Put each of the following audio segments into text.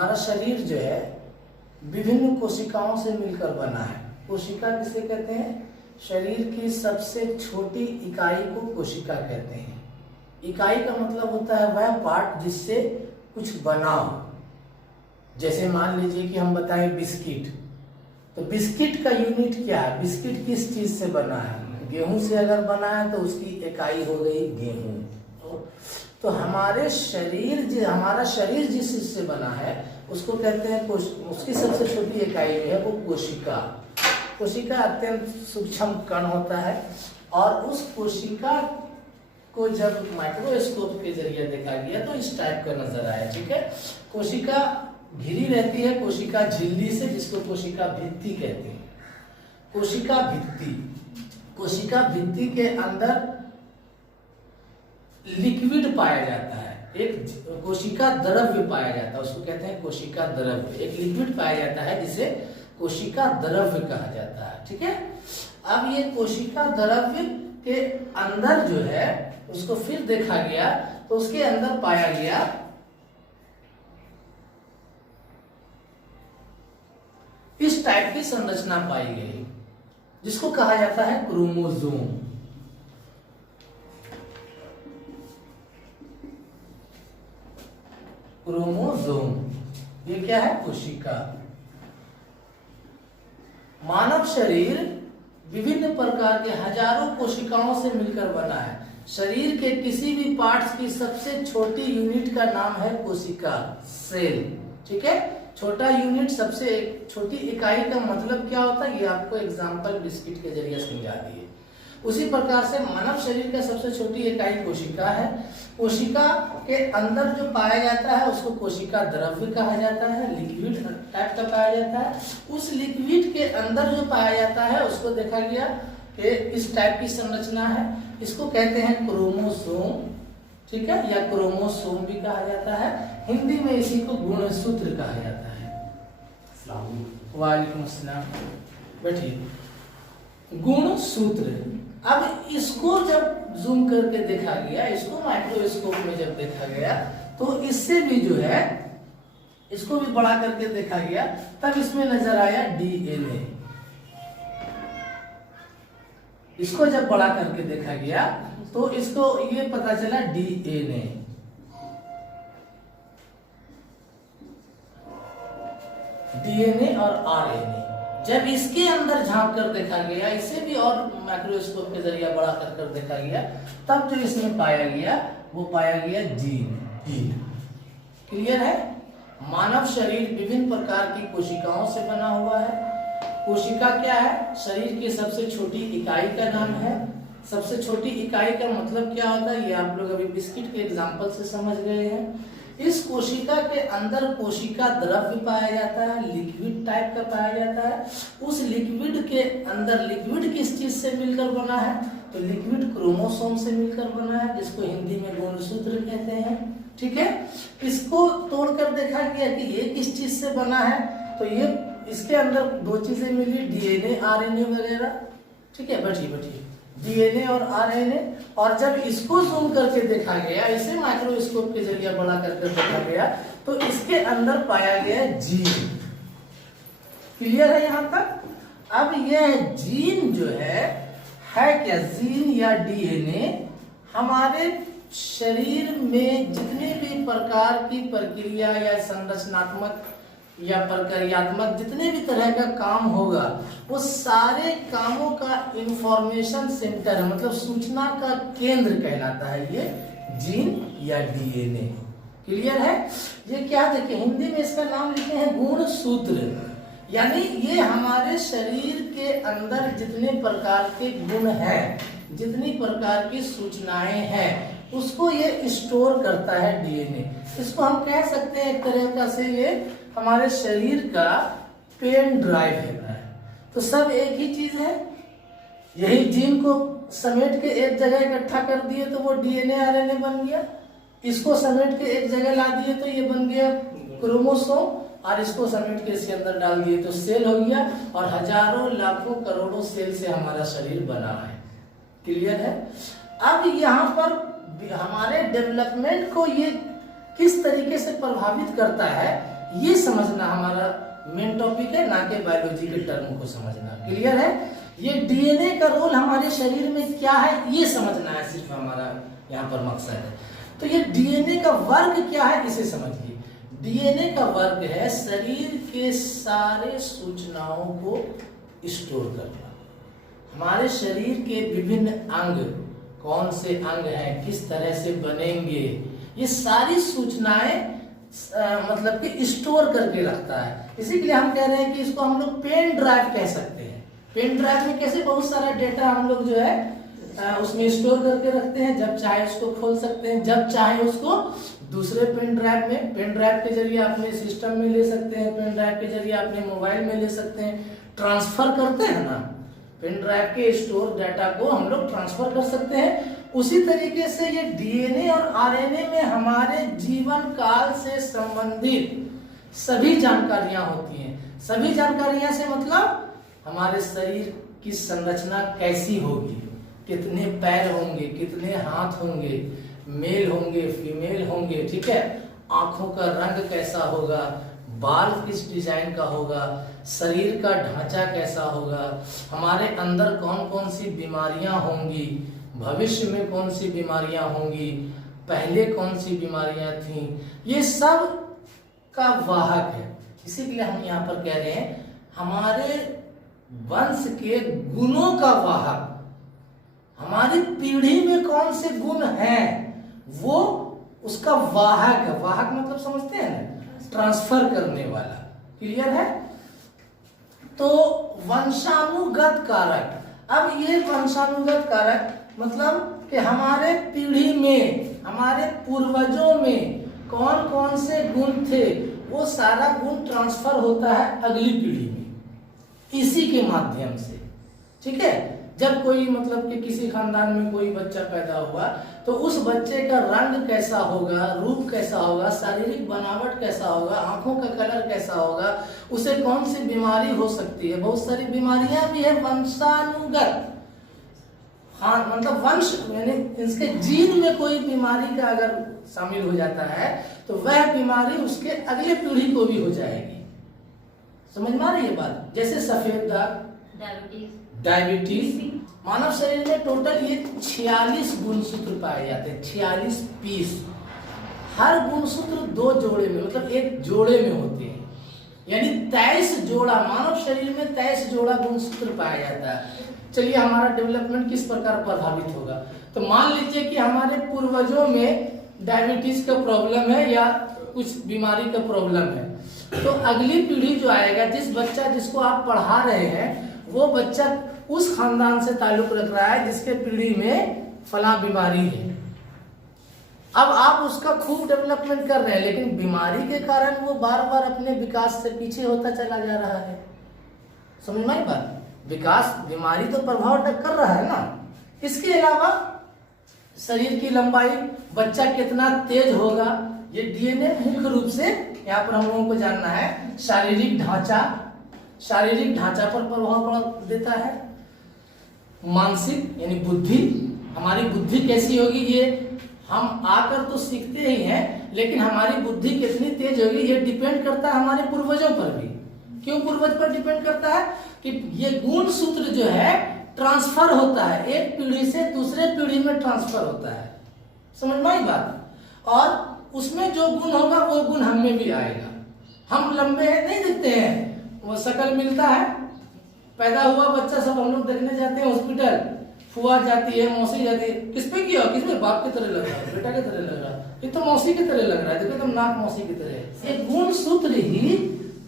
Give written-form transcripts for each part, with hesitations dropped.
हमारा शरीर जो है विभिन्न कोशिकाओं से मिलकर बना है। कोशिका किसे कहते हैं? शरीर की सबसे छोटी इकाई को कोशिका कहते हैं। इकाई का मतलब होता है वह पार्ट जिससे कुछ बना हो। जैसे मान लीजिए कि हम बताएं बिस्किट, तो बिस्किट का यूनिट क्या है? बिस्किट किस चीज से बना है? गेहूं से अगर बना है तो उसकी इकाई हो गई गेहूं। तो हमारा शरीर जिस चीज से बना है उसको कहते हैं उसकी सबसे छोटी इकाई जो है वो कोशिका। कोशिका अत्यंत सूक्ष्म कण होता है और उस कोशिका को जब माइक्रोस्कोप के जरिए देखा गया तो इस टाइप का नजर आया। ठीक है, कोशिका घिरी रहती है कोशिका झिल्ली से, जिसको कोशिका भित्ति कहते हैं। कोशिका भित्ति के अंदर लिक्विड पाया जाता है, एक कोशिका द्रव्य पाया जाता है, उसको कहते हैं कोशिका द्रव्य। एक लिक्विड पाया जाता है जिसे कोशिका द्रव्य कहा जाता है। ठीक है, अब ये कोशिका द्रव्य के अंदर जो है उसको फिर देखा गया तो उसके अंदर पाया गया इस टाइप की संरचना पाई गई जिसको कहा जाता है क्रोमोसोम। क्रोमोसोम ये क्या है? कोशिका। मानव शरीर विभिन्न प्रकार के हजारों कोशिकाओं से मिलकर बना है। शरीर के किसी भी पार्ट्स की सबसे छोटी यूनिट का नाम है कोशिका, सेल। ठीक है, छोटा यूनिट, सबसे छोटी इकाई का मतलब क्या होता है ये आपको एग्जांपल बिस्किट के जरिए समझा दिए। उसी प्रकार से मानव शरीर का सबसे छोटी इकाई कोशिका है। कोशिका के अंदर जो पाया जाता है उसको कोशिका द्रव्य कहा जाता है, लिक्विड टाइप का पाया जाता है। उस लिक्विड के अंदर जो पाया जाता है उसको देखा गया कि इस टाइप की संरचना है, इसको कहते हैं क्रोमोसोम। ठीक है, या क्रोमोसोम भी कहा जाता है। हिंदी में इसी को गुणसूत्र कहा जाता है। वालेकुम अस्सलाम, बैठिए। गुणसूत्र, अब इसको जब जूम करके देखा गया, इसको माइक्रोस्कोप में जब देखा गया तो इससे भी जो है इसको भी बड़ा करके देखा गया, तब इसमें नजर आया डीएनए। इसको जब बड़ा करके देखा गया तो इसको ये पता चला डीएनए। डीएनए और आरएनए जब इसके अंदर झांक कर देखा गया, इसे भी और माइक्रोस्कोप के जरिए बड़ा कर देखा गया, तब जो इसमें पाया गया वो पाया गया जीन। क्लियर है? मानव शरीर विभिन्न प्रकार की कोशिकाओं से बना हुआ है। कोशिका क्या है? शरीर की सबसे छोटी इकाई का नाम है। सबसे छोटी इकाई का मतलब क्या होता है ये आप लोग अभी बिस्किट के एग्जांपल से समझ गए हैं। इस कोशिका के अंदर कोशिका द्रव्य पाया जाता है, लिक्विड टाइप का पाया जाता है। उस लिक्विड के अंदर, लिक्विड किस चीज से मिलकर बना है? तो लिक्विड क्रोमोसोम से मिलकर बना है, जिसको हिंदी में गुणसूत्र कहते हैं। ठीक है, इसको तोड़कर देखा गया कि ये किस चीज से बना है, तो ये इसके अंदर दो चीजें मिली, डीएनए आरएनए वगैरह। ठीक है, बैठिए। डीएनए और आरएनए, और जब इसको जूम करके देखा गया, इसे माइक्रोस्कोप के जरिए बड़ा करके देखा गया, तो इसके अंदर पाया गया जीन। क्लियर है यहां तक? अब यह जीन जो है क्या? जीन या डीएनए हमारे शरीर में जितने भी प्रकार की प्रक्रिया या संरचनात्मक या प्रक्रियात्मक जितने भी तरह का काम होगा, वो सारे कामों का इंफॉर्मेशन सेंटर है, मतलब सूचना का केंद्र कहलाता है ये जीन या डीएनए। क्लियर है? ये क्या, देखिए हिंदी में इसका नाम लिखे हैं गुणसूत्र। यानी ये हमारे शरीर के अंदर जितने प्रकार के गुण हैं, जितनी प्रकार की सूचनाएं हैं, उसको ये स्टोर करता है डीएनए। इसको हम कह सकते हैं एक तरह का से ये हमारे शरीर का पेन ड्राइव है। तो सब एक ही चीज है, यही जीन को समेट के एक जगह इकट्ठा कर दिए तो वो डीएनए आरएनए बन गया। इसको समेट के एक जगह ला दिए तो ये बन गया क्रोमोसोम, और इसको समेट के इसके अंदर डाल दिए तो सेल हो गया, और हजारों लाखों करोड़ों सेल से हमारा शरीर बना है। क्लियर है? अब यहाँ पर हमारे डेवलपमेंट को ये किस तरीके से प्रभावित करता है, ये समझना हमारा मेन टॉपिक है, ना कि बायोलॉजी के टर्म को समझना। क्लियर है? ये डीएनए का रोल हमारे शरीर में क्या है ये समझना है, सिर्फ हमारा यहाँ पर मकसद है। तो ये डीएनए का वर्ग क्या है इसे समझिए। डीएनए का वर्ग है शरीर के सारे सूचनाओं को स्टोर करना। हमारे शरीर के विभिन्न अंग, कौन से अंग हैं, किस तरह से बनेंगे, ये सारी सूचनाएं मतलब कि स्टोर करके रखता है। इसी के लिए हम कह रहे हैं कि इसको हम लोग पेन ड्राइव कह सकते हैं। पेन ड्राइव में कैसे बहुत सारा डेटा हम लोग जो है उसमें स्टोर करके रखते हैं, जब चाहे उसको खोल सकते हैं, जब चाहे उसको दूसरे पेन ड्राइव में, पेन ड्राइव के जरिए अपने सिस्टम में ले सकते हैं, पेन ड्राइव के जरिए अपने मोबाइल में ले सकते हैं, ट्रांसफर करते हैं ना, पेन ड्राइव के स्टोर डाटा को हम लोग ट्रांसफर कर सकते हैं। उसी तरीके से ये डीएनए और आरएनए में हमारे जीवन काल से संबंधित सभी जानकारियां होती हैं। सभी जानकारियां से मतलब हमारे शरीर की संरचना कैसी होगी, कितने पैर होंगे, कितने हाथ होंगे, मेल होंगे, फीमेल होंगे, ठीक है, आंखों का रंग कैसा होगा, बाल किस डिजाइन का होगा, शरीर का ढांचा कैसा होगा, हमारे अंदर कौन कौन सी बीमारियां होंगी, भविष्य में कौन सी बीमारियां होंगी, पहले कौन सी बीमारियां थीं, ये सब का वाहक है। इसी के लिए हम यहाँ पर कह रहे हैं हमारे वंश के गुणों का वाहक, हमारी पीढ़ी में कौन से गुण हैं वो उसका वाहक है। वाहक मतलब समझते हैं ना, ट्रांसफर करने वाला। क्लियर है? तो वंशानुगत कारक, अब ये वंशानुगत कारक मतलब कि हमारे पीढ़ी में, हमारे पूर्वजों में कौन कौन से गुण थे, वो सारा गुण ट्रांसफर होता है अगली पीढ़ी में इसी के माध्यम से। ठीक है? जब कोई मतलब कि किसी खानदान में कोई बच्चा पैदा हुआ तो उस बच्चे का रंग कैसा होगा, रूप कैसा होगा, शारीरिक बनावट कैसा होगा, आंखों का कलर कैसा होगा, उसे कौन सी बीमारी हो सकती है। बहुत सारी बीमारियां भी है वंशानुगत, हाँ मतलब वंश यानी इसके जीन में कोई बीमारी का अगर शामिल हो जाता है तो वह बीमारी उसके अगले पीढ़ी को भी हो जाएगी। समझ में आ रही है बात? जैसे सफेद दाग, डायबिटीज। मानव शरीर में टोटल ये 46 गुणसूत्र पाए जाते हैं, 46 पीस। हर गुणसूत्र 2 जोड़े में मतलब एक जोड़े में होते हैं, यानी 23 जोड़ा मानव शरीर में 23 जोड़ा गुणसूत्र पाया जाता है। चलिए हमारा डेवलपमेंट किस प्रकार प्रभावित होगा, तो मान लीजिए कि हमारे पूर्वजों में डायबिटीज का प्रॉब्लम है या कुछ बीमारी का प्रॉब्लम है, तो अगली पीढ़ी जो आएगा, जिस बच्चा जिसको आप पढ़ा रहे हैं वो बच्चा उस खानदान से ताल्लुक रख रहा है जिसके पीढ़ी में फला बीमारी है। अब आप उसका खूब डेवलपमेंट कर रहे हैं, लेकिन बीमारी के कारण वो बार बार अपने विकास से पीछे होता चला जा रहा है। समझ में आई बात? विकास, बीमारी तो प्रभाव कर रहा है ना। इसके अलावा शरीर की लंबाई, बच्चा कितना तेज होगा, ये डीएनए मुख्य रूप से यहाँ पर हम लोगों को जानना है। शारीरिक ढांचा, शारीरिक ढांचा पर प्रभाव देता है। मानसिक यानी बुद्धि, हमारी बुद्धि कैसी होगी ये हम आकर तो सीखते ही हैं, लेकिन हमारी बुद्धि कितनी तेज होगी ये डिपेंड करता है हमारे पूर्वजों पर भी। क्यों पूर्वज पर डिपेंड करता है? कि ये गुण सूत्र जो है ट्रांसफर होता है, एक पीढ़ी से दूसरे पीढ़ी में ट्रांसफर होता है। समझ में आई बात? और उसमें जो गुण होगा वो गुण हम में भी आएगा। हम लंबे नहीं दिखते हैं, वो शक्ल मिलता है, पैदा हुआ बच्चा सब हम लोग देखने जाते हैं हॉस्पिटल, फुआ जाती है, मौसी जाती है, किस पे किया, किस पे, बाप की तरह लग रहा है, बेटा की तरह लग रहा है, ये तो मौसी की तरह लग रहा है, देखो तो नाक मौसी की तरह। ये गुण सूत्र ही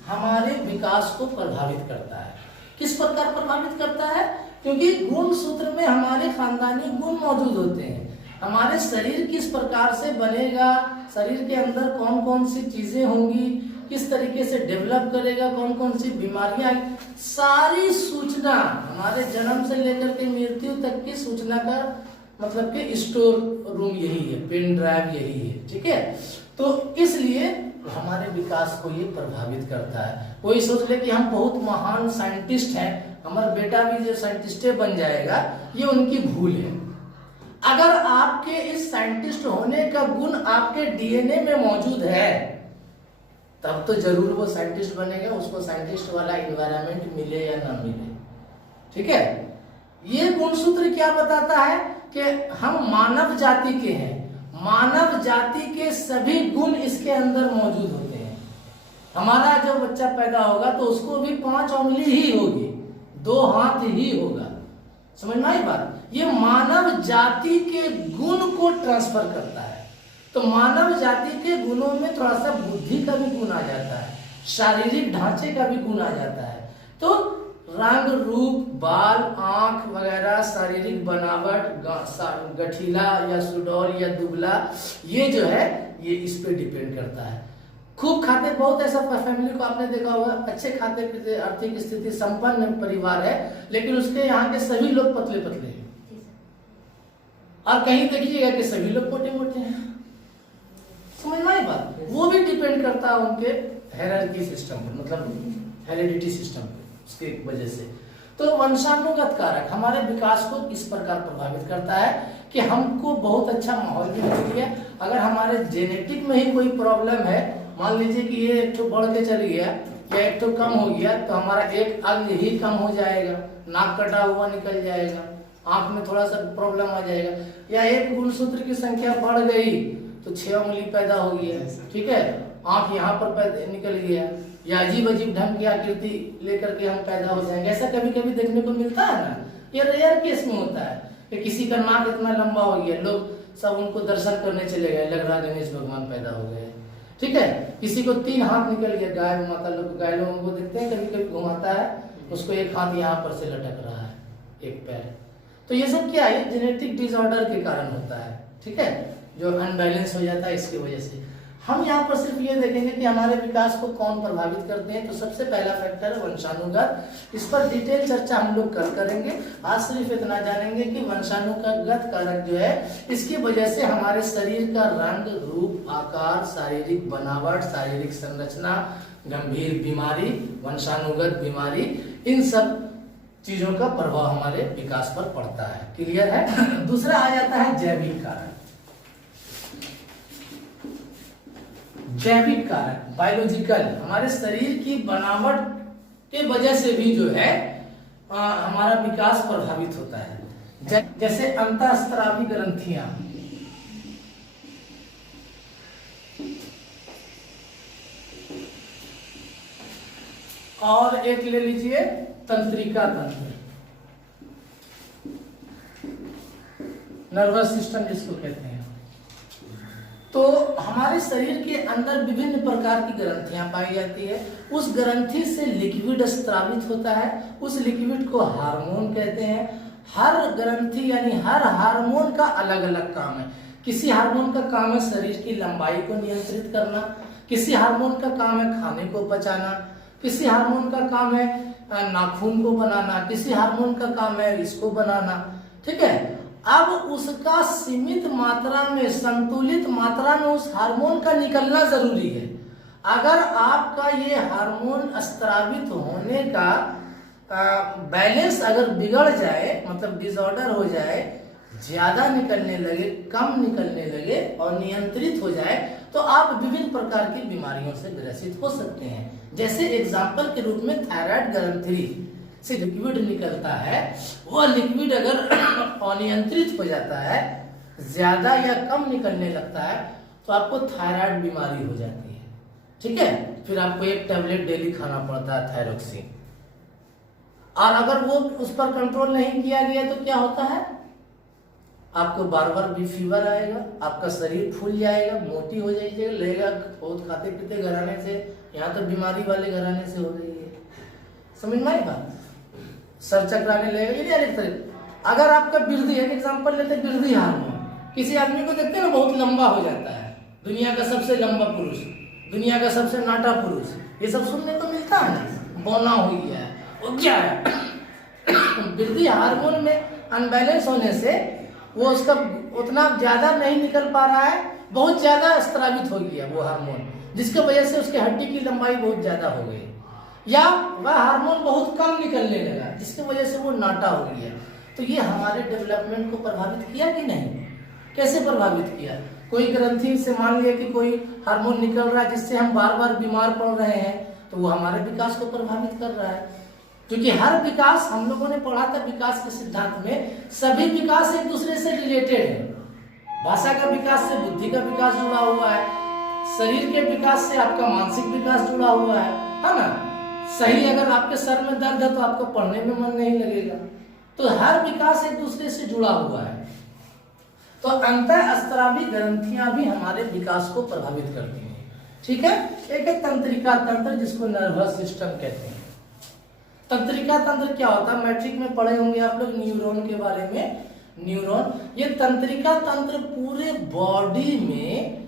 हमारे विकास को प्रभावित करता है। किस प्रकार प्रभावित करता है? क्योंकि गुण सूत्र में हमारे खानदानी गुण मौजूद होते हैं। हमारे शरीर किस प्रकार से बनेगा, शरीर के अंदर कौन कौन सी चीजें होंगी, किस तरीके से डेवलप करेगा, कौन कौन सी बीमारियां, सारी सूचना हमारे जन्म से लेकर के मृत्यु तक की सूचना का मतलब कि स्टोर रूम यही है, पेन ड्राइव यही है। ठीक है? तो इसलिए हमारे विकास को ये प्रभावित करता है। कोई सोच ले कि हम बहुत महान साइंटिस्ट हैं, हमारा बेटा भी जो साइंटिस्ट बन जाएगा, ये उनकी भूल है। अगर आपके इस साइंटिस्ट होने का गुण आपके डीएनए में मौजूद है तब तो जरूर वो साइंटिस्ट बनेगा, उसको साइंटिस्ट वाला एनवायरनमेंट मिले या ना मिले। ठीक है, ये गुणसूत्र क्या बताता है कि हम मानव जाति के हैं, मानव जाति के सभी गुण इसके अंदर मौजूद होते हैं। हमारा जो बच्चा पैदा होगा तो उसको भी 5 उंगली ही होगी, 2 हाथ ही होगा। समझ में आई बात? ये मानव जाति के गुण को ट्रांसफर करता है। तो मानव जाति के गुणों में थोड़ा सा बुद्धि का भी गुण आ जाता है, शारीरिक ढांचे का भी गुण आ जाता है। तो रंग, रूप, बाल, आंख वगैरह, शारीरिक बनावट, गठीला या सुडौल या दुबला, ये जो है ये इस पे डिपेंड करता है। खूब खाते, बहुत ऐसा फैमिली को आपने देखा होगा, अच्छे खाते पीते, आर्थिक स्थिति संपन्न परिवार है, लेकिन उसके यहाँ के सभी लोग पतले पतले हैं। और कहीं देखिएगा कि सभी लोग मोटे मोटे हैं। समझ में आई बात? वो भी डिपेंड करता है उनके हायरार्की सिस्टम पे, मतलब हेरिडिटी सिस्टम पे, उसके वजह से। तो वंशानुगत कारक हमारे विकास को इस प्रकार प्रभावित करता है कि हमको बहुत अच्छा माहौल भी मिल गया। अगर हमारे जेनेटिक में ही कोई प्रॉब्लम है, मान लीजिए कि ये एक तो बढ़ के चल गया या एक तो कम हो गया, तो हमारा एक अंग ही कम हो जाएगा, नाक कटा हुआ निकल जाएगा, आंख में थोड़ा सा प्रॉब्लम आ जाएगा, या एक गुणसूत्र की संख्या बढ़ गई तो 6 उंगली पैदा हो गया, ठीक है, आंख यहाँ पर निकल गया, या अजीब अजीब ढंग की आकृति लेकर के हम पैदा हो जाएंगे। ऐसा कभी कभी देखने को मिलता है ना, ये रेयर केस में होता है कि किसी का नाक इतना लंबा हो गया, लोग सब उनको दर्शन करने चले गए, लग रहा गणेश भगवान पैदा हो गए। ठीक है, किसी को 3 हाथ निकल गया, गाय माता लोग, गाय लोगों को देखते हैं कभी कभी घुमाता है, उसको एक हाथ यहाँ पर से लटक रहा है, एक पैर। तो ये सब क्या है? जेनेटिक डिसऑर्डर के कारण होता है। ठीक है, जो अनबैलेंस हो जाता है इसकी वजह से। हम यहाँ पर सिर्फ ये देखेंगे कि हमारे विकास को कौन प्रभावित करते हैं। तो सबसे पहला फैक्टर है वंशानुगत। इस पर डिटेल चर्चा हम लोग करेंगे। आज सिर्फ इतना जानेंगे कि वंशानुगत कारक जो है, इसकी वजह से हमारे शरीर का रंग, रूप, आकार, शारीरिक बनावट, शारीरिक संरचना, गंभीर बीमारी, वंशानुगत बीमारी, इन सब चीजों का प्रभाव हमारे विकास पर पड़ता है। क्लियर है? दूसरा आ जाता है जैविक कारक। जैविक कारक, बायोलॉजिकल, हमारे शरीर की बनावट के वजह से भी जो है हमारा विकास प्रभावित होता है। जैसे अंतःस्रावी ग्रंथियां, और एक ले लीजिए तंत्रिका तंत्र, नर्वस सिस्टम जिसको कहते हैं। तो हमारे शरीर के अंदर विभिन्न प्रकार की ग्रंथियां पाई जाती है। उस ग्रंथि से लिक्विड स्त्रावित होता है, उस लिक्विड को हार्मोन कहते हैं। हर ग्रंथि यानी हर हार्मोन का अलग अलग काम है। किसी हार्मोन का काम है शरीर की लंबाई को नियंत्रित करना, किसी हार्मोन का काम है खाने को पचाना, किसी हार्मोन का काम है नाखून को बनाना, किसी हार्मोन का काम है इसको बनाना। ठीक है, अब उसका सीमित मात्रा में, संतुलित मात्रा में उस हार्मोन का निकलना जरूरी है। अगर आपका ये हार्मोन स्त्रावित होने का बैलेंस अगर बिगड़ जाए, मतलब डिसऑर्डर हो जाए, ज्यादा निकलने लगे, कम निकलने लगे और नियंत्रित हो जाए, तो आप विभिन्न प्रकार की बीमारियों से ग्रसित हो सकते हैं। जैसे एग्जाम्पल के रूप में थायराइड ग्रंथि से लिक्विड निकलता है, वो लिक्विड अगर अनियंत्रित हो जाता है, ज्यादा या कम निकलने लगता है, तो आपको थायराइड बीमारी हो जाती है। ठीक है, फिर आपको एक टैबलेट डेली खाना पड़ता है थायरोक्सिन। और अगर वो उस पर कंट्रोल नहीं किया गया तो क्या होता है? आपको बार बार भी फीवर आएगा, आपका शरीर फूल जाएगा, मोटी हो जाइएगा, लगेगा बहुत खाते पीते घराने से, यहाँ तो बीमारी वाले घराने से हो रही है। समझ में आई बात? सर चकराने लगेगा। अगर आपका वृद्धि, एक एग्जांपल लेते हैं, वृद्धि हार्मोन, किसी आदमी को देखते हैं ना बहुत लंबा हो जाता है, दुनिया का सबसे लंबा पुरुष, दुनिया का सबसे नाटा पुरुष, ये सब सुनने को मिलता है ना, बौना हो गया है, वो क्या है? वृद्धि हार्मोन में अनबैलेंस होने से वो उसका उतना ज्यादा नहीं निकल पा रहा है, बहुत ज्यादा स्त्रावित हो गया वो हार्मोन, जिसकी वजह से उसके हड्डी की लंबाई बहुत ज्यादा हो गई, या वह हार्मोन बहुत कम निकलने लगा, जिसकी वजह से वो नाटा हो गया। तो ये हमारे डेवलपमेंट को प्रभावित किया कि नहीं? कैसे प्रभावित किया? कोई ग्रंथि से मान लिया कि कोई हार्मोन निकल रहा है जिससे हम बार बार बीमार पड़ रहे हैं, तो वो हमारे विकास को प्रभावित कर रहा है। क्योंकि हर विकास, हम लोगों ने पढ़ा था विकास के सिद्धांत में, सभी विकास एक दूसरे से रिलेटेड है। भाषा का विकास से बुद्धि का विकास जुड़ा हुआ है, शरीर के विकास से आपका मानसिक विकास जुड़ा हुआ है ना। सही अगर आपके सर में दर्द है तो आपको पढ़ने में मन नहीं लगेगा। तो हर विकास एक दूसरे से जुड़ा हुआ है। तो अंतःस्त्रावी ग्रंथियां भी हमारे विकास को प्रभावित करती हैं। ठीक है, एक है तंत्रिका तंत्र, जिसको नर्वस सिस्टम कहते हैं। तंत्रिका तंत्र क्या होता है, मैट्रिक में पढ़े होंगे आप लोग न्यूरॉन के बारे में। न्यूरॉन, ये तंत्रिका तंत्र पूरे बॉडी में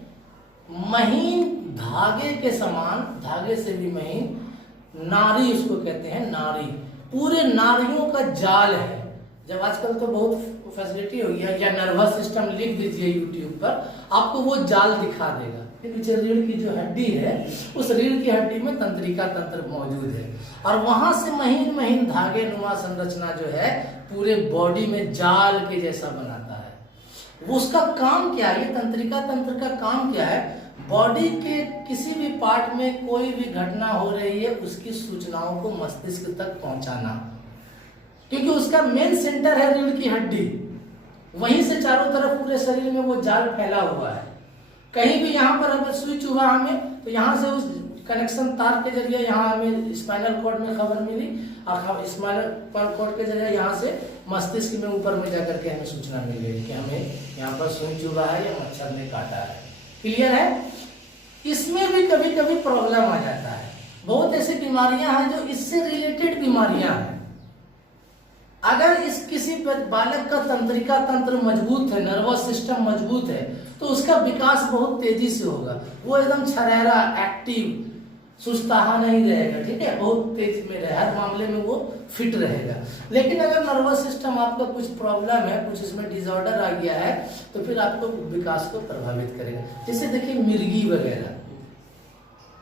महीन धागे के समान, धागे से भी महीन, नाड़ी उसको कहते हैं, नाड़ी, पूरे नाड़ियों का जाल है। जब आजकल तो बहुत फैसिलिटी हो गया, या नर्वस सिस्टम लिख दीजिए यूट्यूब पर, आपको वो जाल दिखा देगा। पीछे रीढ़ की जो हड्डी है, उस रीढ़ की हड्डी में तंत्रिका तंत्र मौजूद है, और वहां से महीन महीन धागे नुमा संरचना जो है पूरे बॉडी में जाल के जैसा बनाता है। वो उसका काम क्या है, ये तंत्रिका तंत्र का काम क्या है, बॉडी के किसी भी पार्ट में कोई भी घटना हो रही है उसकी सूचनाओं को मस्तिष्क तक पहुंचाना। क्योंकि उसका मेन सेंटर है रीढ़ की हड्डी, वहीं से चारों तरफ पूरे शरीर में वो जाल फैला हुआ है। कहीं भी यहाँ पर अगर सुई चुभा हमें, तो यहाँ से उस कनेक्शन तार के जरिए यहाँ हमें स्पाइनल कॉर्ड में खबर मिली, और स्पाइनल कॉर्ड के जरिए यहाँ से मस्तिष्क में ऊपर में जाकर के हमें सूचना मिल गई कि हमें यहाँ पर सुई चुभा है या मच्छर ने काटा है। क्लियर है? इसमें भी कभी कभी प्रॉब्लम आ जाता है। बहुत ऐसी बीमारियां हैं जो इससे रिलेटेड बीमारियां हैं। अगर इस किसी बालक का तंत्रिका तंत्र मजबूत है, नर्वस सिस्टम मजबूत है, तो उसका विकास बहुत तेजी से होगा। वो एकदम छरेरा, एक्टिव, सुस्ताहा नहीं रहेगा। ठीक है, बहुत तेज में रहेगा, हर मामले में वो फिट रहेगा। लेकिन अगर नर्वस सिस्टम आपका कुछ प्रॉब्लम है, कुछ इसमें डिसऑर्डर आ गया है, तो फिर आपको विकास को प्रभावित करेगा। जैसे देखिए मिर्गी वगैरह,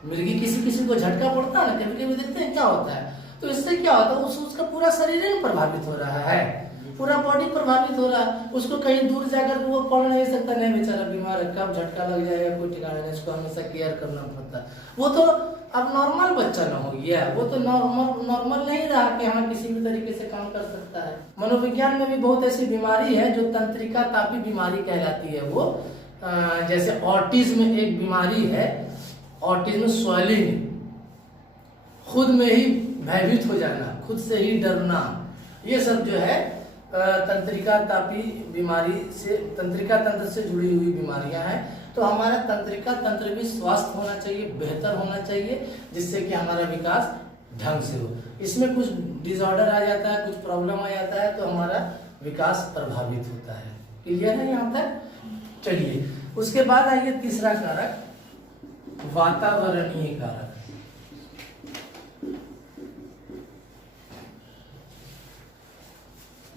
मिर्गी किसी को झटका पड़ता है ना, कभी कभी देखते हैं क्या होता है, तो इससे क्या होता है, उसका पूरा शरीर ही प्रभावित हो रहा है, पूरा बॉडी प्रभावित हो रहा है। उसको कहीं दूर जाकर वो पढ़ नहीं सकता, नहीं बेचारा बीमार है, कब झटका लग जाएगा कोई ठिकाना नहीं, इसको हमेशा केयर करना पड़ता है। वो तो अब नॉर्मल बच्चा ना हो गया, वो तो नॉर्मल नहीं रहा कि हाँ किसी भी तरीके से काम कर सकता है। मनोविज्ञान में भी बहुत ऐसी बीमारी है जो तंत्रिका तापी बीमारी कहलाती है। वो जैसे ऑटिज्म एक बीमारी है, ऑटिज्म स्वेलिंग, खुद में ही भयभीत हो जाना, खुद से ही डरना, ये सब जो है तंत्रिका तापी बीमारी से, तंत्रिका तंत्र से जुड़ी हुई बीमारियां हैं। तो हमारा तंत्रिका तंत्र भी स्वस्थ होना चाहिए, बेहतर होना चाहिए, जिससे कि हमारा विकास ढंग से हो। इसमें कुछ डिसऑर्डर आ जाता है, कुछ प्रॉब्लम आ जाता है, तो हमारा विकास प्रभावित होता है। क्लियर है यहाँ तक? चलिए, उसके बाद आइए तीसरा कारक, वातावरणीय कारक।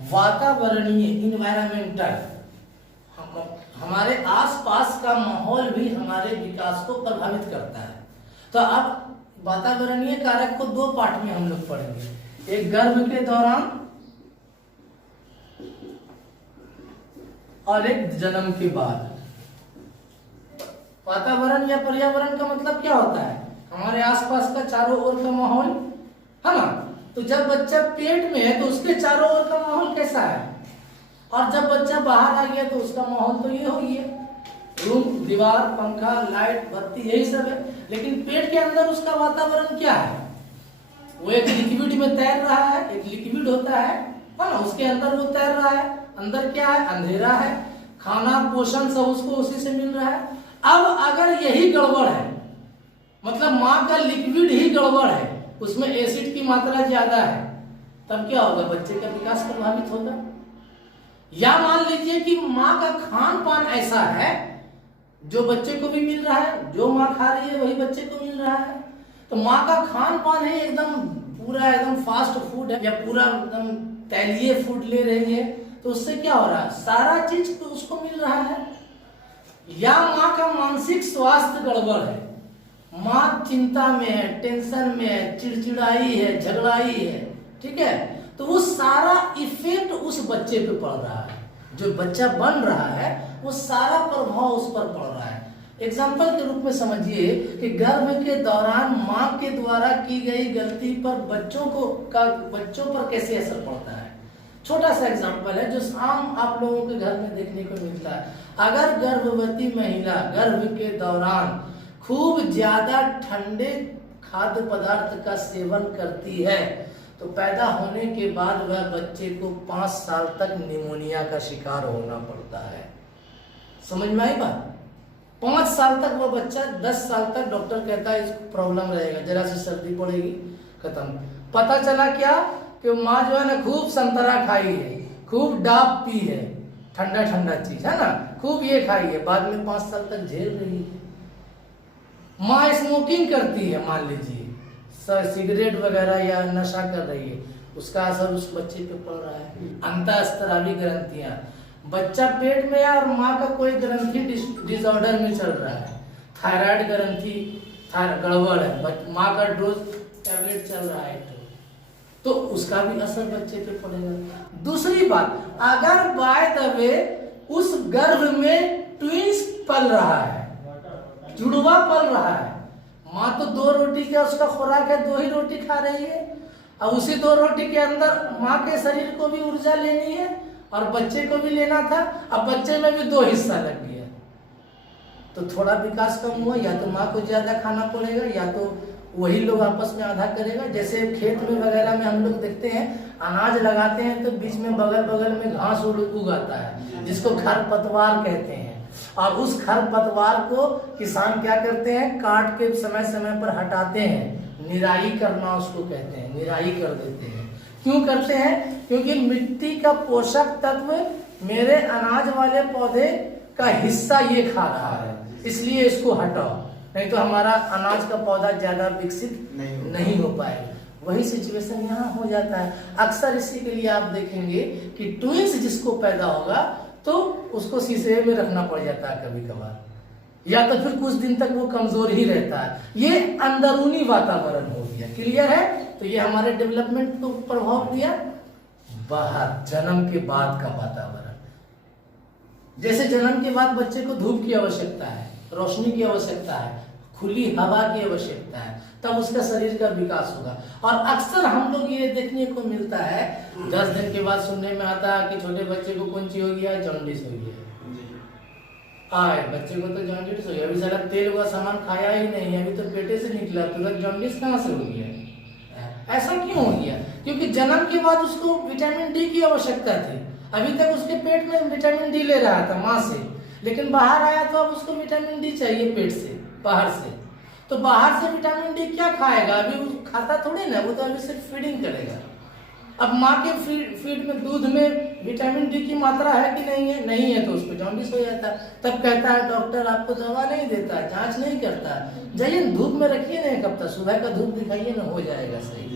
वातावरणीय, इन्वायरमेंटल, हमारे आसपास का माहौल भी हमारे विकास को प्रभावित करता है। तो अब वातावरणीय कारक को दो पार्ट में हम लोग पढ़ेंगे, एक गर्भ के दौरान और एक जन्म के बाद। वातावरण या पर्यावरण का मतलब क्या होता है, हमारे आसपास का चारों ओर का माहौल, है ना। तो जब बच्चा पेट में है तो उसके चारों ओर का माहौल कैसा है, और जब बच्चा बाहर आ गया तो उसका माहौल तो ये हो गया, रूम, दीवार, पंखा, लाइट, बत्ती, यही सब है। लेकिन पेट के अंदर उसका वातावरण क्या है, वो एक लिक्विड में तैर रहा है, एक लिक्विड होता है ना, उसके अंदर वो तैर रहा है। अंदर क्या है, अंधेरा है, खाना पोषण सब उसको उसी से मिल रहा है। अब अगर यही गड़बड़ है, मतलब माँ का लिक्विड ही गड़बड़ है, उसमें एसिड की मात्रा ज्यादा है, तब क्या होगा, बच्चे का विकास प्रभावित होगा। या मान लीजिए कि माँ का खान पान ऐसा है जो बच्चे को भी मिल रहा है, जो माँ खा रही है वही बच्चे को मिल रहा है। तो माँ का खान पान है एकदम पूरा एकदम फास्ट फूड है, या पूरा एकदम तैलीय फूड ले रही है, तो उससे क्या हो रहा है, सारा चीज तो उसको मिल रहा है। या माँ का मानसिक स्वास्थ्य गड़बड़ है, माँ चिंता में है, टेंशन में है, चिड़चिड़ाई है, झगड़ाई है, ठीक है, तो वो सारा इफेक्ट उस बच्चे पे पड़ रहा है। जो बच्चा बन रहा है वो सारा प्रभाव उस पर पड़ रहा है। एग्जाम्पल के रूप में समझिए कि गर्भ के दौरान माँ के द्वारा की गई गलती पर बच्चों पर कैसे असर पड़ता है। छोटा सा एग्जाम्पल है जो आम आप लोगों के घर में देखने को मिलता है। अगर गर्भवती महिला गर्भ के दौरान खूब ज्यादा ठंडे खाद्य पदार्थ का सेवन करती है तो पैदा होने के बाद वह बच्चे को 5 साल तक निमोनिया का शिकार होना पड़ता है। समझ में आई बात? 5 साल तक वो बच्चा, 10 साल तक डॉक्टर कहता है इसको प्रॉब्लम रहेगा, जरा सी सर्दी पड़ेगी खत्म। पता चला क्या कि माँ जो है ना खूब संतरा खाई है, खूब डाब पी है, ठंडा ठंडा चीज है ना, खूब ये खाई है, बाद में 5 साल तक झेल रही है। माँ स्मोकिंग करती है, मान लीजिए सिगरेट वगैरह या नशा कर रही है, उसका असर उस बच्चे पे पड़ रहा है। अंतःस्त्रावी ग्रंथियां, बच्चा पेट में है और माँ का कोई ग्रंथि डिसऑर्डर में चल रहा है, थायराइड ग्रंथि गड़बड़ है, माँ का डोज टैबलेट चल रहा है तो उसका भी असर बच्चे पे पड़ेगा। दूसरी बात, अगर बाय द वे उस गर्भ में ट्विंस पल रहा है, जुड़वा पल रहा है, माँ तो 2 रोटी का उसका खुराक है, 2 ही रोटी खा रही है, अब उसी 2 रोटी के अंदर माँ के शरीर को भी ऊर्जा लेनी है और बच्चे को भी लेना था, अब बच्चे में भी 2 हिस्सा लग गया तो थोड़ा विकास कम हुआ। या तो माँ को ज्यादा खाना पड़ेगा या तो वही लोग आपस में आधा करेगा। जैसे खेत में वगैरह में हम लोग देखते हैं अनाज लगाते हैं तो बीच में बगल में घास उगाता है जिसको खरपतवार कहते हैं, और उस खरपतवार को किसान क्या करते हैं, काट के समय समय पर हटाते हैं, निराई करना उसको कहते हैं, निराई कर देते हैं। क्यों करते हैं? क्योंकि मिट्टी का पोषक तत्व मेरे अनाज वाले पौधे का हिस्सा ये खा रहा है, इसलिए इसको हटाओ, नहीं तो हमारा अनाज का पौधा ज्यादा विकसित नहीं हो पाएगा। वही सिचुएशन यहाँ हो जाता है। अक्सर इसी के लिए आप देखेंगे कि ट्विंस जिसको पैदा होगा तो उसको शीशे में रखना पड़ जाता है कभी कभार, या तो फिर कुछ दिन तक वो कमजोर ही रहता है। ये अंदरूनी वातावरण हो गया। क्लियर है? तो ये हमारे डेवलपमेंट को प्रभाव दिया। बाहर जन्म के बाद का वातावरण, जैसे जन्म के बाद बच्चे को धूप की आवश्यकता है, रोशनी की आवश्यकता है, खुली हवा की आवश्यकता है, तब उसका शरीर का विकास होगा। और अक्सर हम लोग ये देखने को मिलता है 10 दिन के बाद सुनने में आता है कि छोटे बच्चे को कौन सी हो गया, जॉन्डिस हो गया। आए बच्चे को तो जॉन्डिस हो गया, अभी सारा तेल हुआ सामान खाया ही नहीं, अभी तो पेटे से निकला, तुरंत जॉन्डिस कहाँ से हो गया? ऐसा क्यों हो गया? क्योंकि जन्म के बाद उसको विटामिन डी की आवश्यकता थी, अभी तक उसके पेट में विटामिन डी ले रहा था माँ से, लेकिन बाहर आया तो अब उसको विटामिन डी चाहिए पेट से, बाहर से। तो बाहर से विटामिन डी क्या खाएगा? अभी वो खाता थोड़ी ना, वो तो अभी सिर्फ फीडिंग करेगा। अब माँ के फीड में, दूध में विटामिन डी की मात्रा है कि नहीं है? नहीं है, तो उसको जॉन्डिस हो जाता है। तब कहता है डॉक्टर आपको दवा नहीं देता, जांच नहीं करता, जाइए धूप में रखिए ना एक हफ्ता, सुबह का धूप दिखाइए ना, हो जाएगा सही।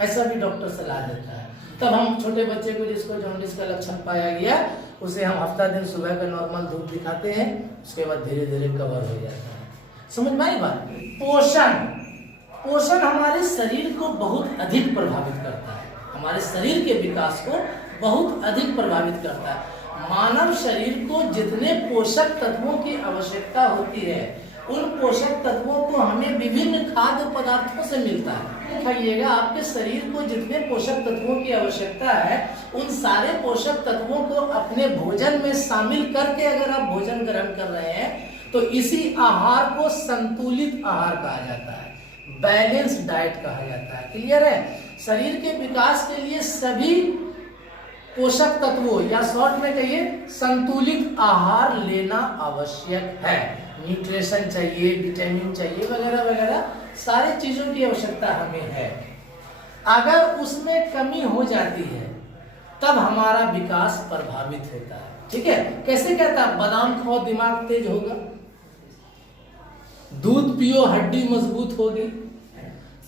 ऐसा भी डॉक्टर सलाह देता है। तब हम छोटे बच्चे को जिसको जॉन्डिस का लक्षण पाया गया, उसे हम हफ्ता दिन सुबह का नॉर्मल धूप दिखाते हैं, उसके बाद धीरे धीरे कवर हो जाता है। समझ में आई बात? पोषण हमारे शरीर को बहुत अधिक प्रभावित करता है, हमारे शरीर के विकास को बहुत अधिक प्रभावित करता है। मानव शरीर को जितने पोषक तत्वों की आवश्यकता होती है, उन पोषक तत्वों को हमें विभिन्न खाद्य पदार्थों से मिलता है। खाइएगा, आपके शरीर को जितने पोषक तत्वों की आवश्यकता है, उन सारे पोषक तत्वों को अपने भोजन में शामिल करके अगर आप भोजन ग्रहण कर रहे हैं तो इसी आहार को संतुलित आहार कहा जाता है, बैलेंस डाइट कहा जाता है। क्लियर है? शरीर के विकास के लिए सभी पोषक तत्वों या शॉर्ट में कहिए संतुलित आहार लेना आवश्यक है। न्यूट्रिशन चाहिए, विटामिन चाहिए, वगैरह वगैरह सारी चीजों की आवश्यकता हमें है। अगर उसमें कमी हो जाती है तब हमारा विकास प्रभावित होता है। ठीक है? कैसे कहता है? बादाम खाओ दिमाग तेज होगा, दूध पियो हड्डी मजबूत होगी।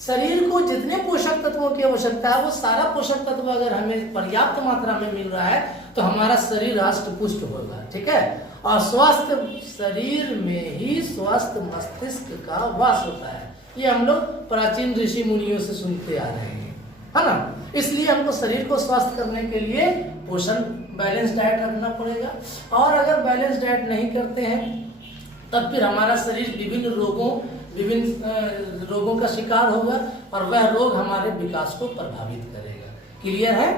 शरीर को जितने पोषक तत्वों की आवश्यकता है, वो सारा पोषक तत्व अगर हमें पर्याप्त मात्रा में मिल रहा है तो हमारा शरीर हष्ट पुष्ट होगा। ठीक है? और स्वस्थ शरीर में ही स्वस्थ मस्तिष्क का वास होता है। ये हम लोग प्राचीन ऋषि मुनियों से सुनते आ रहे हैं, है ना? इसलिए हमको शरीर को स्वस्थ करने के लिए पोषण बैलेंस डाइट रखना पड़ेगा। और अगर बैलेंस डाइट नहीं करते हैं तब फिर हमारा शरीर विभिन्न रोगों का शिकार होगा और वह रोग हमारे विकास को प्रभावित करेगा। क्लियर है?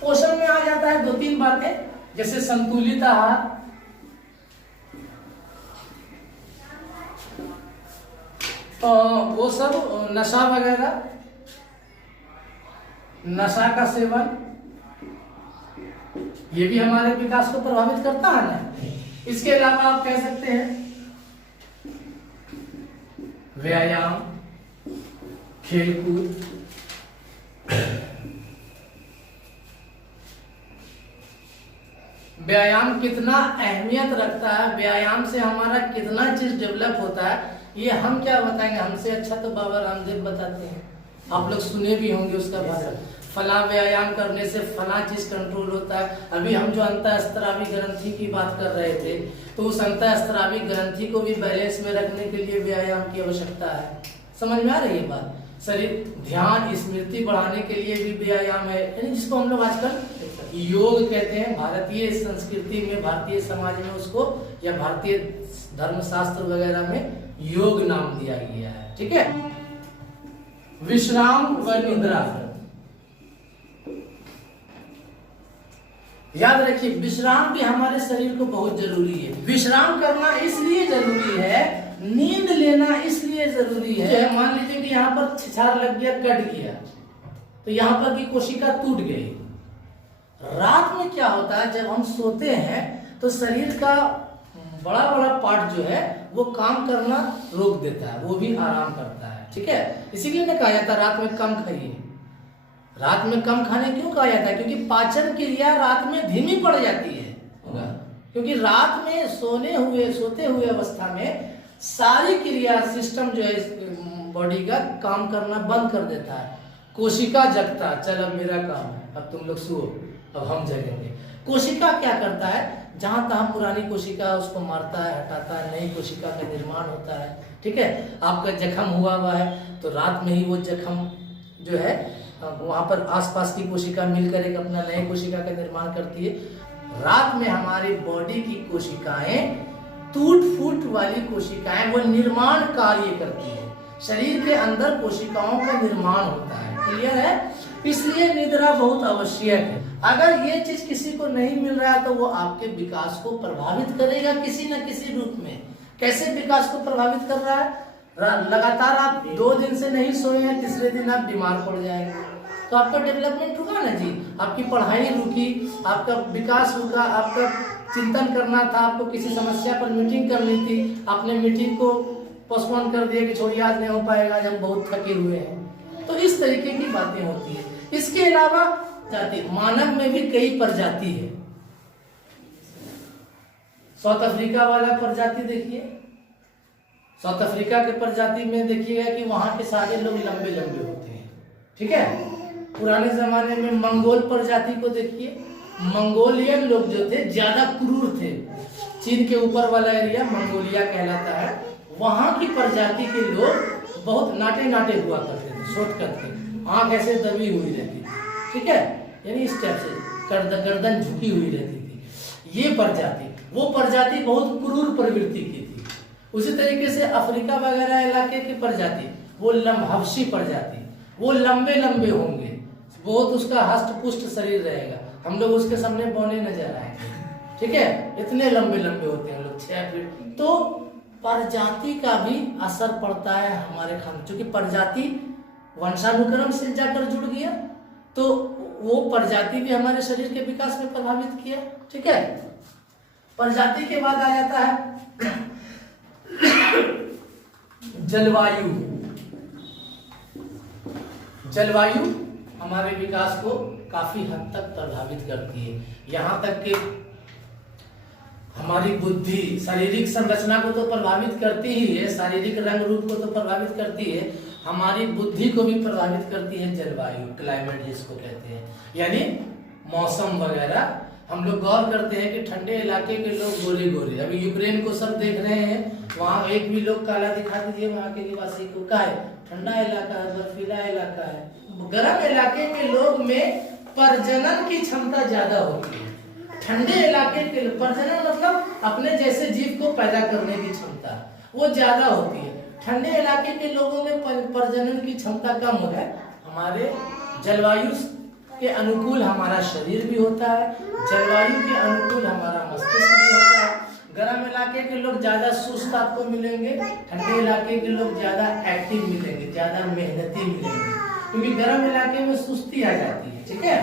पोषण में आ जाता है 2-3 बातें, जैसे संतुलित आहार, वो सब नशा वगैरह, नशा का सेवन, ये भी हमारे विकास को प्रभावित करता है ना। इसके अलावा आप कह सकते हैं व्यायाम, खेलकूद, व्यायाम कितना अहमियत रखता है, व्यायाम से हमारा कितना चीज डेवलप होता है, ये हम क्या बताएंगे, हमसे अच्छा तो बाबा रामदेव बताते हैं। आप लोग सुने भी होंगे उसका भाषण, फला व्यायाम करने से फला चीज कंट्रोल होता है। अभी हम जो अंतःस्त्रावी ग्रंथि की बात कर रहे थे, तो उस अंतःस्त्रावी ग्रंथि को भी बैलेंस में रखने के लिए व्यायाम की आवश्यकता है। समझ में आ रही है बात? शरीर ध्यान स्मृति बढ़ाने के लिए भी व्यायाम है, यानी जिसको हम लोग आजकल योग कहते हैं। भारतीय संस्कृति में, भारतीय समाज में उसको, या भारतीय धर्मशास्त्र वगैरह में योग नाम दिया गया है। ठीक है। विश्राम व निद्रा, याद रखिए विश्राम भी हमारे शरीर को बहुत जरूरी है। विश्राम करना इसलिए जरूरी है, नींद लेना इसलिए जरूरी है। मान लीजिए कि यहाँ पर छिछार लग गया, कट गया, तो यहाँ पर की कोशिका टूट गई। रात में क्या होता है, जब हम सोते हैं तो शरीर का बड़ा बड़ा पार्ट जो है वो काम करना रोक देता है, वो भी आराम करता है। ठीक है, इसीलिए ना कहा जाता है रात में कम खाइए। रात में कम खाने क्यों कहा जाता है? क्योंकि पाचन क्रिया रात में धीमी पड़ जाती है। क्योंकि रात में सोते हुए अवस्था में सारी क्रिया सिस्टम जो है बॉडी का काम करना बंद कर देता है। कोशिका जगता, चल अब मेरा काम है, अब तुम लोग सो, अब हम जगेंगे। कोशिका क्या करता है, जहां तहां पुरानी कोशिका उसको मारता है, हटाता है, नई कोशिका का निर्माण होता है। ठीक है, आपका जख्म हुआ है तो रात में ही वो जख्म जो है वहां पर आसपास की कोशिका मिलकर एक अपना नई कोशिका का निर्माण करती है। रात में हमारी बॉडी की कोशिकाएं, टूट फूट वाली कोशिकाएं, वो निर्माण कार्य करती है। शरीर के अंदर कोशिकाओं का निर्माण होता है। क्लियर है? इसलिए निद्रा बहुत आवश्यक है। अगर ये चीज किसी को नहीं मिल रहा है तो वो आपके विकास को प्रभावित करेगा किसी न किसी रूप में। कैसे विकास को प्रभावित कर रहा है? लगातार आप 2 दिन से नहीं सोए हैं, तीसरे दिन आप बीमार पड़ जाएंगे, तो आपका डेवलपमेंट रुका ना जी, आपकी पढ़ाई रुकी, आपका विकास रुका, आपका चिंतन करना था, आपको किसी समस्या पर मीटिंग करनी थी, आपने मीटिंग को पोस्टपोन कर दिया कि छोड़िए आज नहीं हो पाएगा, आज हम बहुत थके हुए हैं। तो इस तरीके की बातें होती है। इसके अलावा जाति, मानव में भी कई प्रजाति है। साउथ अफ्रीका वाला प्रजाति देखिए, साउथ अफ्रीका के प्रजाति में देखिएगा कि वहां के सारे लोग लंबे लंबे होते हैं। ठीक है। पुराने जमाने में मंगोल प्रजाति को देखिए, मंगोलियन लोग जो थे ज्यादा क्रूर थे। चीन के ऊपर वाला एरिया मंगोलिया कहलाता है, वहां की प्रजाति के लोग बहुत नाटे नाटे हुआ करते थे, शॉर्टकट के, आंख ऐसे दबी हुई रहती थी। ठीक है, यानी इस टाइप से गर्दन झुकी हुई रहती थी। ये प्रजाति, वो प्रजाति बहुत क्रूर प्रवृत्ति की थी। उसी तरीके से अफ्रीका वगैरह इलाके की प्रजाति, वो हबशी प्रजाति, वो लंबे लंबे होंगे, बहुत उसका हष्ट पुष्ट शरीर रहेगा, हम लोग उसके सामने बौने नजर आएंगे। ठीक है, इतने लंबे लंबे होते हैं लोग, 6 फीट। तो प्रजाति का भी असर पड़ता है हमारे खाने, क्योंकि प्रजाति वंशानुक्रम से जाकर जुड़ गया, तो वो प्रजाति भी हमारे शरीर के विकास में प्रभावित किया। ठीक है, प्रजाति के बाद आ जाता है जलवायु। जलवायु हमारे विकास को काफी हद तक प्रभावित करती है। यहाँ तक कि हमारी बुद्धि, शारीरिक संरचना को तो प्रभावित करती ही है, शारीरिक रंग रूप को तो प्रभावित करती है, हमारी बुद्धि को भी प्रभावित करती है जलवायु, क्लाइमेट जिसको कहते हैं, यानी मौसम वगैरह। हम लोग गौर करते हैं कि ठंडे इलाके के लोग गोरे गोरे, अभी यूक्रेन को सब देख रहे हैं, वहाँ एक भी लोग काला दिखा दीजिए वहाँ के निवासी को, क्या है, ठंडा इलाका है, बर्फीला इलाका है। गर्म इलाके के लोग में प्रजनन की क्षमता ज्यादा होती है, ठंडे इलाके के प्रजनन मतलब अपने जैसे जीव को पैदा करने की क्षमता वो ज्यादा होती है। ठंडे इलाके के लोगों में प्रजनन की क्षमता कम होता है। हमारे जलवायु के अनुकूल हमारा शरीर भी होता है, जलवायु के अनुकूल हमारा मस्तिष्क भी होता है। गर्म इलाके के लोग ज्यादा सुस्त आपको मिलेंगे, ठंडे इलाके के लोग ज्यादा एक्टिव मिलेंगे, ज्यादा मेहनती मिलेंगे, क्योंकि गर्म इलाके में सुस्ती आ जाती है। ठीक है,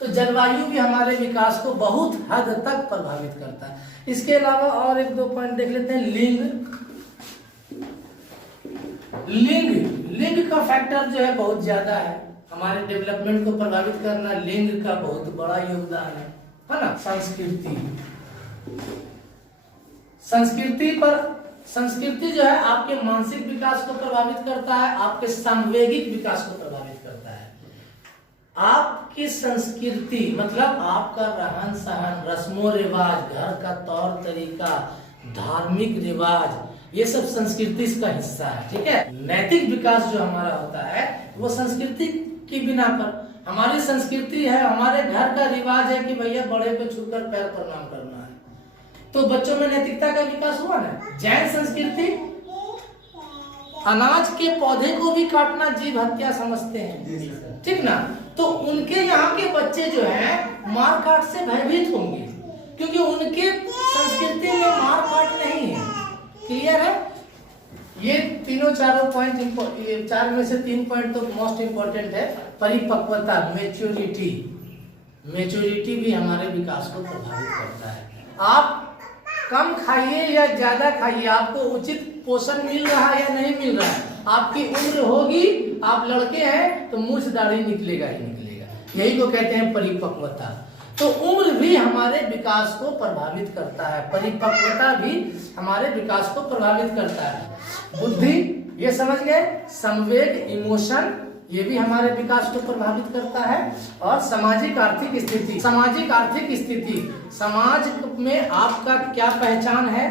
तो जलवायु भी हमारे विकास को बहुत हद तक प्रभावित करता है। इसके अलावा और एक दो पॉइंट देख लेते हैं। लिंग का फैक्टर जो है बहुत ज्यादा है, हमारे डेवलपमेंट को प्रभावित करना लिंग का बहुत बड़ा योगदान है ना। संस्कृति जो है आपके मानसिक विकास को प्रभावित करता है, आपके सांवेगिक विकास को प्रभावित करता है। आपकी संस्कृति मतलब आपका रहन सहन, रस्मों रिवाज, घर का तौर तरीका, धार्मिक रिवाज, ये सब संस्कृति का हिस्सा है। ठीक है, नैतिक विकास जो हमारा होता है वो संस्कृति की बिना पर। हमारी संस्कृति है, हमारे घर का रिवाज है कि भैया बड़े को छूकर पैर प्रणाम करना है, तो बच्चों में नैतिकता का विकास हुआ ना। जैन संस्कृति अनाज के पौधे को भी काटना जीव हत्या समझते हैं, ठीक ना। तो उनके यहाँ के बच्चे जो हैं मार काट से भयभीत होंगे, क्योंकि उनके संस्कृति में मार काट नहीं है। क्लियर है? ये तीनों चारों पॉइंट, ये 4 में से 3 पॉइंट तो मोस्ट इंपॉर्टेंट है। परिपक्वता, मैच्योरिटी भी हमारे विकास को प्रभावित करता है। आप कम खाइए या ज्यादा खाइए, आपको उचित पोषण मिल रहा है या नहीं मिल रहा है, आपकी उम्र होगी, आप लड़के हैं तो मूछ दाढ़ी निकलेगा ही निकलेगा, यही को कहते हैं परिपक्वता। तो उम्र भी हमारे विकास को प्रभावित करता है, परिपक्वता भी हमारे विकास को प्रभावित करता है। बुद्धि, ये समझ गए, संवेग, इमोशन, ये भी हमारे विकास को प्रभावित करता है। और सामाजिक आर्थिक स्थिति, समाज में आपका क्या पहचान है,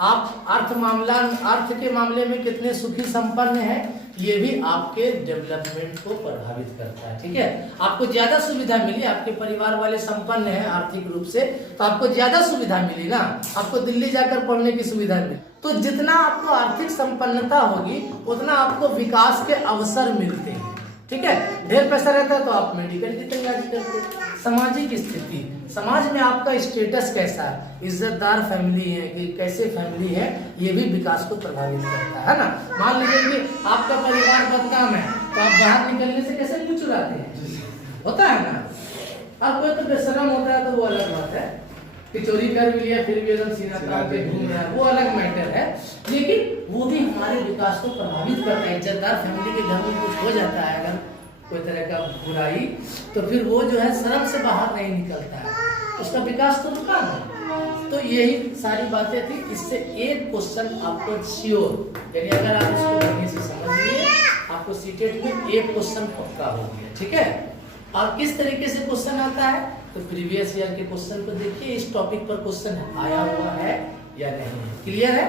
आप अर्थ के मामले में कितने सुखी संपन्न हैं, ये भी आपके डेवलपमेंट को प्रभावित करता है। ठीक है, आपको ज्यादा सुविधा मिली, आपके परिवार वाले संपन्न हैं आर्थिक रूप से, तो आपको ज्यादा सुविधा मिली ना, आपको दिल्ली जाकर पढ़ने की सुविधा मिली। तो जितना आपको आर्थिक संपन्नता होगी उतना आपको विकास के अवसर मिलते हैं। ठीक है, ढेर पैसा रहता है तो आप मेडिकल की तैयारी करते हैं। सामाजिक स्थिति, समाज में आपका स्टेटस कैसा है, इज्जतदार फैमिली है कि कैसे फैमिली है, ये भी विकास को प्रभावित करता है ना। मान लीजिए कि आपका परिवार बदनाम है तो आप बाहर निकलने से कैसे मुंह चुराते हैं, होता है ना। अब कोई तो बेशरम होता है तो वो अलग बात है, कि चोरी कर भी लिया फिर भी एकदम सीना तान के घूम रहा है, वो अलग मैटर है, लेकिन वो भी हमारे विकास को प्रभावित करता है। इज्जतदार फैमिली के घर में कुछ हो जाता है, अगर कोई तरह का बुराई, तो फिर वो जो है शर्म से बाहर नहीं निकलता है, उसका विकास तो रुका ना। तो यही सारी बातें थी। इससे एक क्वेश्चन आपको श्योर, यानी अगर आप इसको बढ़िया से समझ लिए, आपको सीटेट में एक क्वेश्चन पक्का हो गया। ठीक है, और किस तरीके से क्वेश्चन आता है, तो प्रीवियस ईयर के क्वेश्चन को देखिए, इस टॉपिक पर क्वेश्चन आया हुआ है या नहीं। क्लियर है?